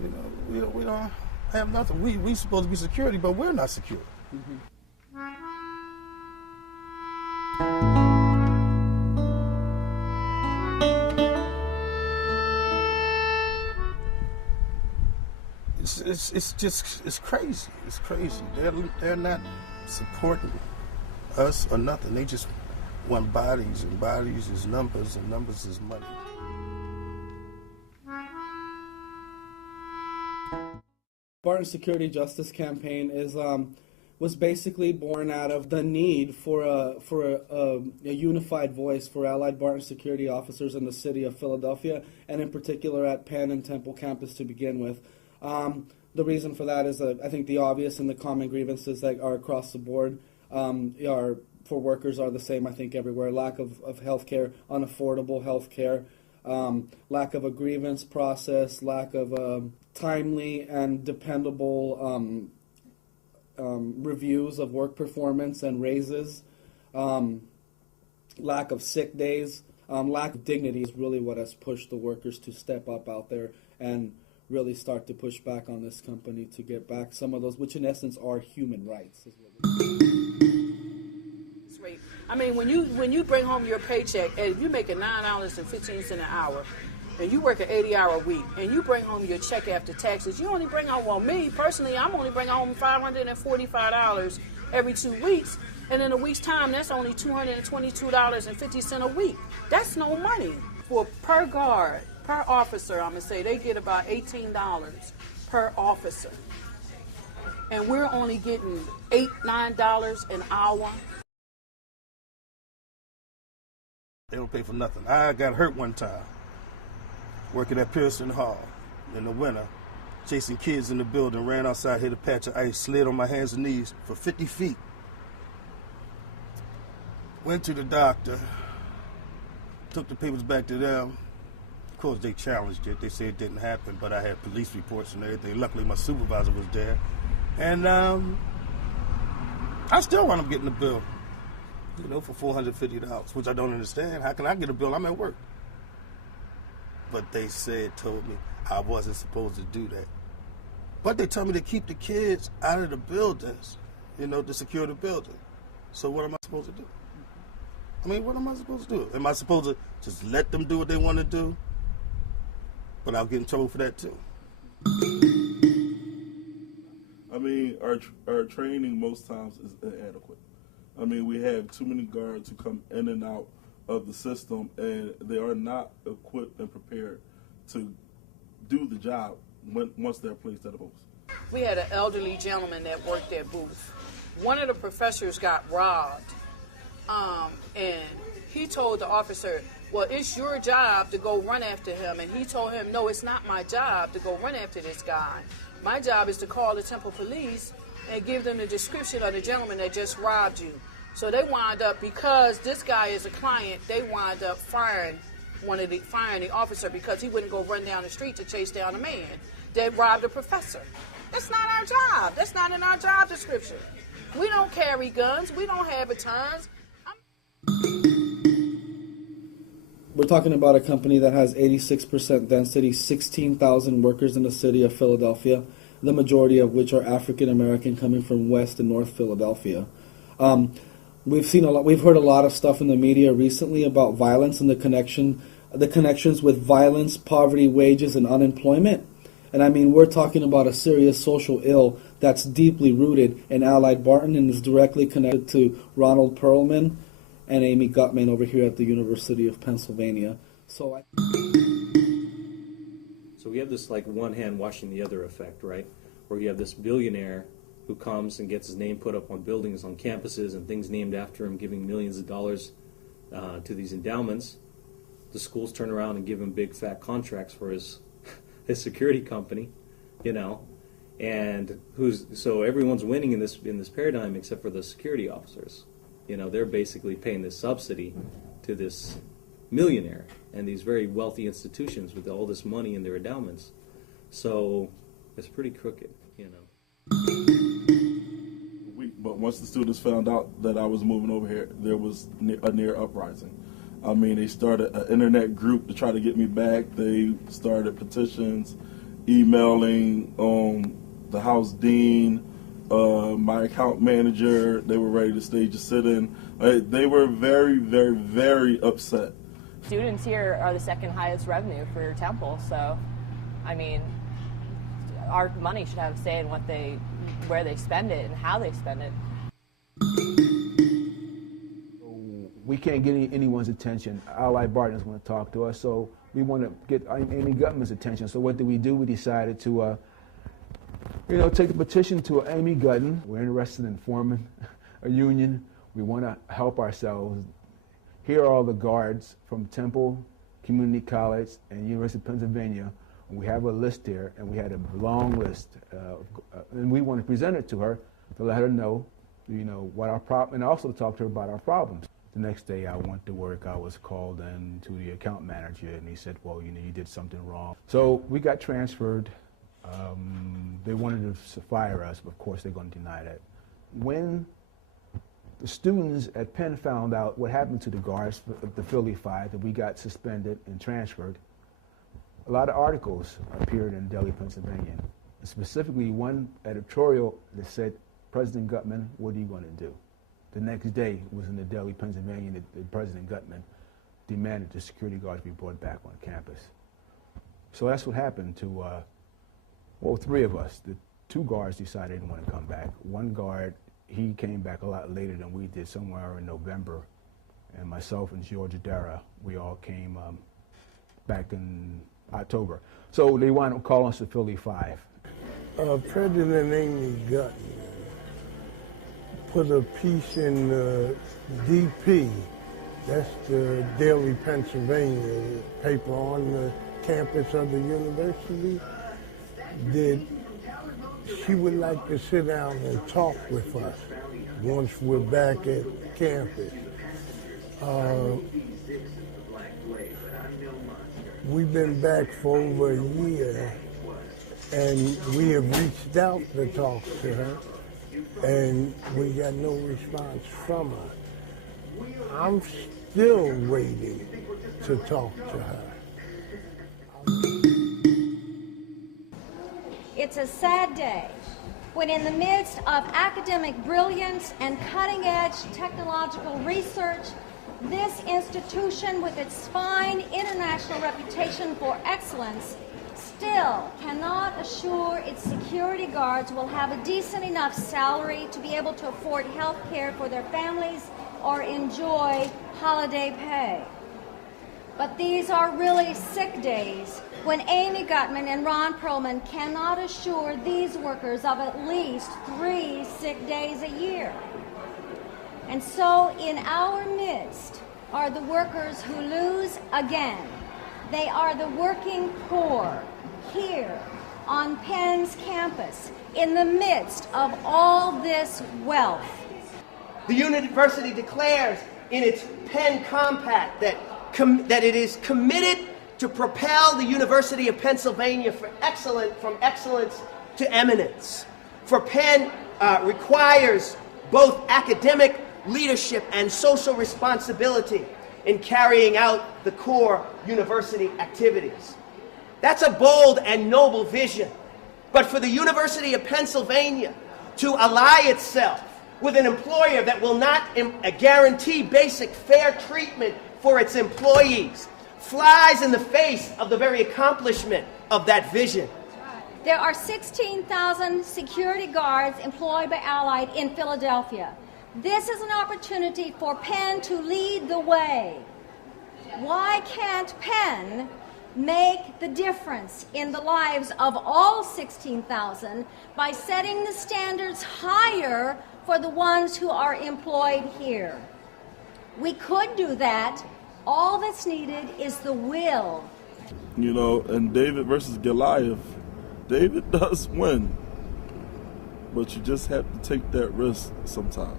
You know, we don't have nothing. We supposed to be security, but we're not secure. Mm-hmm. It's crazy. It's crazy. They're not supporting us or nothing. They just want bodies, and bodies is numbers, and numbers is money. Barton Security Justice Campaign was basically born out of the need for a unified voice for Allied Barton security officers in the city of Philadelphia, and in particular at Penn and Temple campus to begin with. The reason for that is, I think, the obvious and the common grievances that are across the board for workers are the same, I think, everywhere. Lack of health care, unaffordable health care, lack of a grievance process, lack of timely and dependable reviews of work performance and raises, lack of sick days, lack of dignity is really what has pushed the workers to step up out there and really start to push back on this company to get back some of those, which in essence are human rights. I mean, when you bring home your paycheck, and if you make $9.15 an hour, and you work an 80-hour week, and you bring home your check after taxes, you only bring home, well, me personally, I'm only bringing home $545 every 2 weeks, and in a week's time, that's only $222.50 a week. That's no money. For per guard, per officer, I'm going to say, they get about $18 per officer. And we're only getting $8, $9 an hour. They don't pay for nothing. I got hurt one time working at Pearson Hall in the winter, chasing kids in the building, ran outside, hit a patch of ice, slid on my hands and knees for 50 feet. Went to the doctor, took the papers back to them. Of course, they challenged it. They said it didn't happen, but I had police reports and everything. Luckily, my supervisor was there. And I still wound up getting the bill, for $450, which I don't understand. How can I get a bill? I'm at work. But they told me I wasn't supposed to do that. But they told me to keep the kids out of the buildings, to secure the building. So what am I supposed to do? I mean, what am I supposed to do? Am I supposed to just let them do what they want to do? But I'll get in trouble for that too. I mean, our training most times is inadequate. I mean, we have too many guards who come in and out of the system, and they are not equipped and prepared to do the job once they're placed at a post. We had an elderly gentleman that worked at Booth. One of the professors got robbed, and he told the officer, well, it's your job to go run after him. And he told him, no, it's not my job to go run after this guy. My job is to call the Temple Police and give them the description of the gentleman that just robbed you. So they wind up, because this guy is a client, they wind up firing the officer because he wouldn't go run down the street to chase down a man that robbed a professor. That's not our job. That's not in our job description. We don't carry guns. We don't have batons. We're talking about a company that has 86% density, 16,000 workers in the city of Philadelphia, the majority of which are African American, coming from West and North Philadelphia. We've heard a lot of stuff in the media recently about violence and the connections with violence, poverty, wages, and unemployment. And I mean, we're talking about a serious social ill that's deeply rooted in Allied Barton and is directly connected to Ronald Perlman and Amy Gutman over here at the University of Pennsylvania. So we have this like one hand washing the other effect, right? Where you have this billionaire who comes and gets his name put up on buildings, on campuses, and things named after him, giving millions of dollars to these endowments. The schools turn around and give him big fat contracts for his security company, and so everyone's winning in this paradigm except for the security officers. They're basically paying this subsidy to this millionaire and these very wealthy institutions with all this money in their endowments. So it's pretty crooked, But once the students found out that I was moving over here, there was a near uprising. I mean, they started an internet group to try to get me back. They started petitions, emailing the House Dean, my account manager. They were ready to stage a sit-in. They were very, very, very upset. Students here are the second highest revenue for Temple, so, I mean, our money should have a say in where they spend it and how they spend it. We can't get anyone's attention. Allied Barton is going to talk to us, so we want to get Amy Gutman's attention. So what did? We decided to, take the petition to Amy Gutman. We're interested in forming a union. We want to help ourselves. Here are all the guards from Temple Community College and University of Pennsylvania. We have a list here, and we had a long list, and we want to present it to her to let her know, what our problem, and also talk to her about our problems. The next day I went to work, I was called in to the account manager, and he said, well, you did something wrong. So we got transferred. They wanted to fire us, but of course they're going to deny that. When the students at Penn found out what happened to the guards of the Philly Five, that we got suspended and transferred, a lot of articles appeared in Delhi, Pennsylvania. Specifically, one editorial that said, President Gutman, what are you going to do? The next day was in the Delhi, Pennsylvania, that President Gutman demanded the security guards be brought back on campus. So that's what happened to, three of us. The two guards decided they didn't want to come back. One guard, he came back a lot later than we did, somewhere in November. And myself and George Adara, we all came back in October. So they wound up calling us the Philly Five. President Amy Gutman put a piece in DP, that's the Daily Pennsylvania paper on the campus of the university, that she would like to sit down and talk with us once we're back at campus. We've been back for over a year, and we have reached out to talk to her, and we got no response from her. I'm still waiting to talk to her. It's a sad day when, in the midst of academic brilliance and cutting-edge technological research, this institution, with its fine international reputation for excellence, still cannot assure its security guards will have a decent enough salary to be able to afford health care for their families or enjoy holiday pay. But these are really sick days when Amy Gutman and Ron Perlman cannot assure these workers of at least 3 sick days a year. And so in our midst are the workers who lose again. They are the working poor here on Penn's campus in the midst of all this wealth. The university declares in its Penn Compact that it is committed to propel the University of Pennsylvania from excellence to eminence. For Penn requires both academic leadership and social responsibility in carrying out the core university activities. That's a bold and noble vision. But for the University of Pennsylvania to ally itself with an employer that will not guarantee basic fair treatment for its employees flies in the face of the very accomplishment of that vision. There are 16,000 security guards employed by Allied in Philadelphia. This is an opportunity for Penn to lead the way. Why can't Penn make the difference in the lives of all 16,000 by setting the standards higher for the ones who are employed here? We could do that. All that's needed is the will. And David versus Goliath, David does win, but you just have to take that risk sometimes.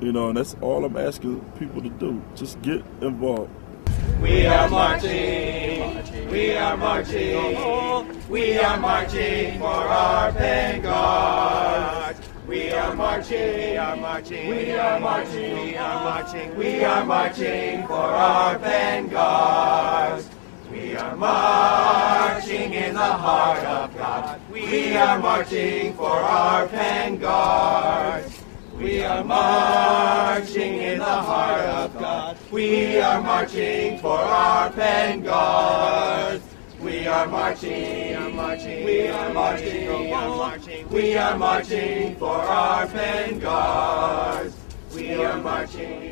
And that's all I'm asking people to do. Just get involved. We are marching, we are marching, we are marching for our Penn guards. We are marching, we are marching, we are marching, we are marching, we are marching for our Penn guards. We are marching in the heart of God. We are marching for our Penn Guards. We are marching in the heart of God. We are marching for our Penn Guards. We are marching, we are marching, we are marching, we are marching for our Penn Guards. We are marching.